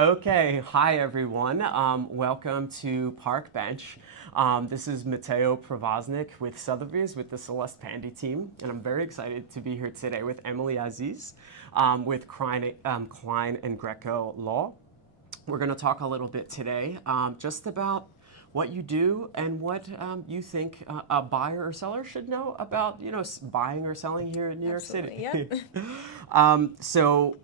Okay, hi everyone. Welcome to Park Bench. This is Mateo Pravaznik with Sotheby's with the Celeste Pandy team, and I'm very excited to be here today with Emily Aziz with Klein and Greco Law. We're going to talk a little bit today just about what you do and what you think a buyer or seller should know about, buying or selling here in New York City. Yep. So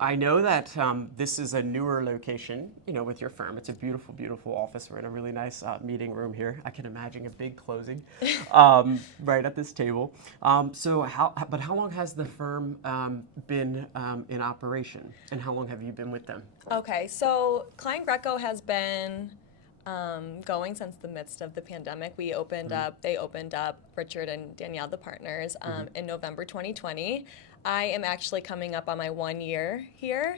I know that this is a newer location, with your firm. It's a beautiful, beautiful office. We're in a really nice meeting room here. I can imagine a big closing right at this table. But how long has the firm been in operation, and how long have you been with them? Okay, so Klein Greco has been going since the midst of the pandemic. They opened up, Richard and Danielle, the partners, in November 2020. I am actually coming up on my 1 year here.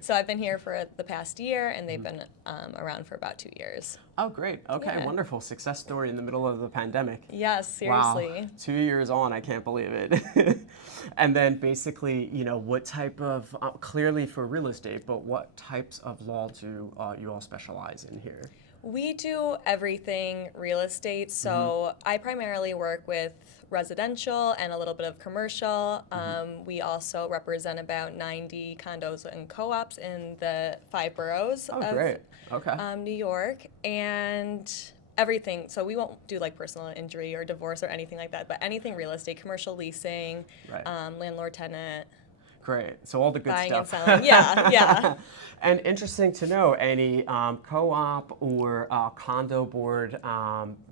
So I've been here for the past year, and they've been around for about 2 years. Oh, great. Okay, Yeah. Wonderful. Success story in the middle of the pandemic. Yes, seriously. Wow, 2 years on, I can't believe it. And then basically, what type of, clearly for real estate, but what types of law do you all specialize in here? We do everything real estate, so I primarily work with residential and a little bit of commercial. We also represent about 90 condos and co-ops in the 5 boroughs of New York, and everything. So we won't do like personal injury or divorce or anything like that, but anything real estate, commercial leasing, landlord-tenant. Great. So all the good buying stuff. and selling. Yeah. And interesting to know, any co-op or condo board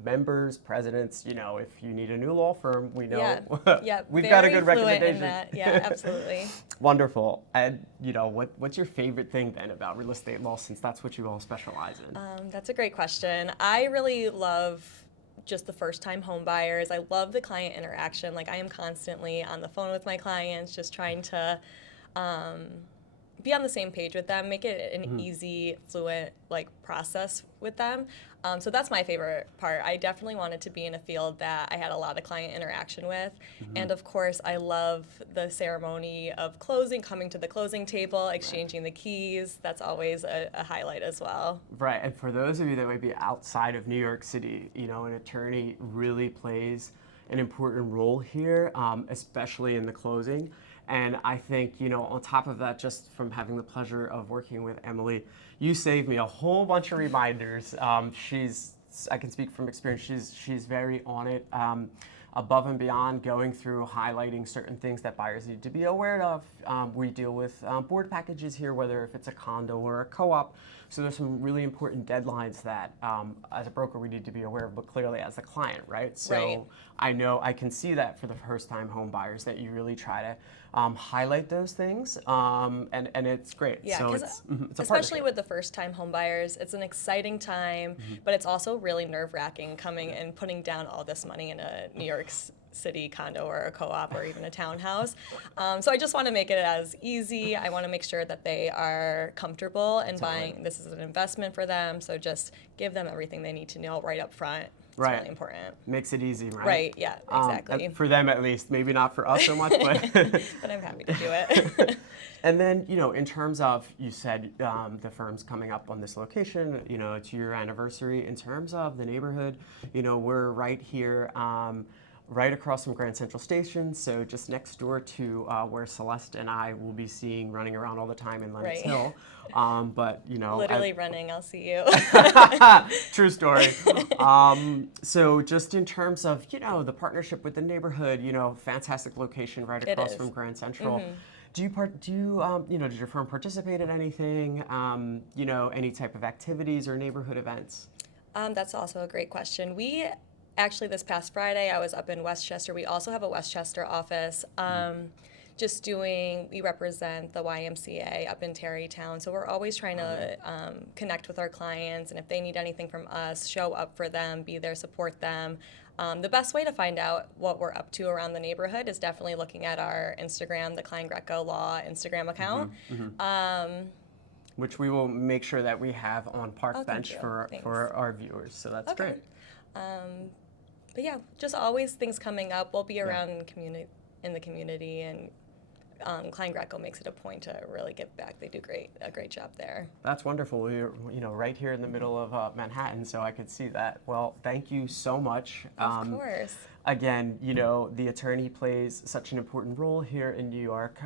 members, presidents, if you need a new law firm, we know we've got a good recommendation. In that. Yeah, absolutely. Wonderful. And what's your favorite thing then about real estate law, since that's what you all specialize in? That's a great question. I really love just the first-time home buyers. I love the client interaction. Like, I am constantly on the phone with my clients, just trying to be on the same page with them, make it an easy, fluent process with them. So that's my favorite part. I definitely wanted to be in a field that I had a lot of client interaction with. And of course, I love the ceremony of closing, coming to the closing table, exchanging the keys. That's always a highlight as well. Right, and for those of you that might be outside of New York City, an attorney really plays an important role here, especially in the closing. And I think, on top of that, just from having the pleasure of working with Emily, you saved me a whole bunch of reminders. I can speak from experience, she's very on it, above and beyond, going through, highlighting certain things that buyers need to be aware of. We deal with board packages here, whether if it's a condo or a co-op. So there's some really important deadlines that, as a broker, we need to be aware of, but clearly as a client, right? So I know I can see that for the first-time home buyers, that you really try to highlight those things, and it's great. Yeah, so it's a especially with the first-time home buyers, it's an exciting time, but it's also really nerve-wracking coming and putting down all this money in a New York City condo or a co-op or even a townhouse. So I just want to make it as easy. I want to make sure that they are comfortable and buying. This is an investment for them, so just give them everything they need to know right up front. It's really important. Makes it easy, right? Right, yeah, exactly. For them at least, maybe not for us so much, but but I'm happy to do it. And then, in terms of, you said the firm's coming up on this location, it's your anniversary. In terms of the neighborhood, we're right here, right across from Grand Central Station, so just next door to where Celeste and I will be running around all the time in Lenox Hill. But literally running, I'll see you. True story. So just in terms of the partnership with the neighborhood, fantastic location right across from Grand Central. Does your firm participate in anything? Any type of activities or neighborhood events? That's also a great question. Actually, this past Friday, I was up in Westchester. We also have a Westchester office. We represent the YMCA up in Tarrytown. So we're always trying to connect with our clients, and if they need anything from us, show up for them, be there, support them. The best way to find out what we're up to around the neighborhood is definitely looking at our Instagram, the Klein Greco Law Instagram account. Which we will make sure that we have on Park Bench for our viewers. So that's great. But yeah, just always things coming up. We'll be around in the community and Klein Greco makes it a point to really give back. They do a great job there. That's wonderful. We're, right here in the middle of Manhattan, so I could see that. Well, thank you so much. Of course. Again, the attorney plays such an important role here in New York.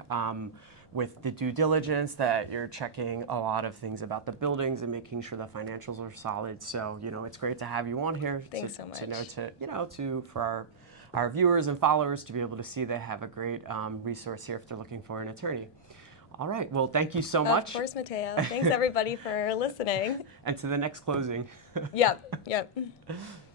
With the due diligence that you're checking a lot of things about the buildings and making sure the financials are solid. So, it's great to have you on here. Thanks so much. For our viewers and followers to be able to see they have a great resource here if they're looking for an attorney. All right. Well, thank you so much. Of course, Mateo. Thanks everybody for listening. And to the next closing. Yep.